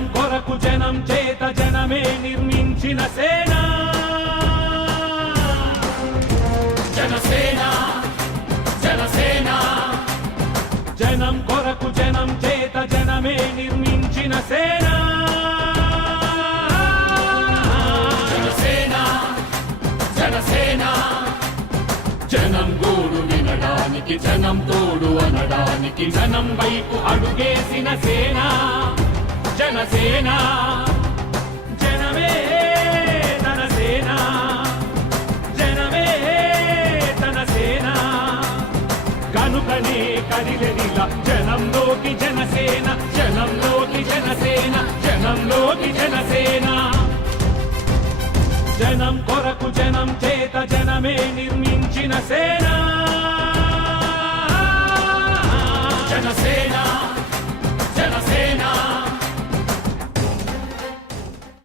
జనం కొరకు జనం చేత జనమే నిర్మించిన సేన జనసేన జనసేన జనం కొరకు జనం చేత జనమే నిర్మించిన సేన జనసేన జనసేన జనం గోడు వినడానికి జనం తోడు అనడానికి జనం వైపు అడుగేసిన సేన జనసేన జనమే తన సేన జనమే తన సేన కనుకనే కదిలెదిలా జనంలోకి జనసేన జనంలోకి జనసేన జనంలోకి జనసేన జనం కొరకు జనం చేత జనమే నిర్మించిన సేన జనసేన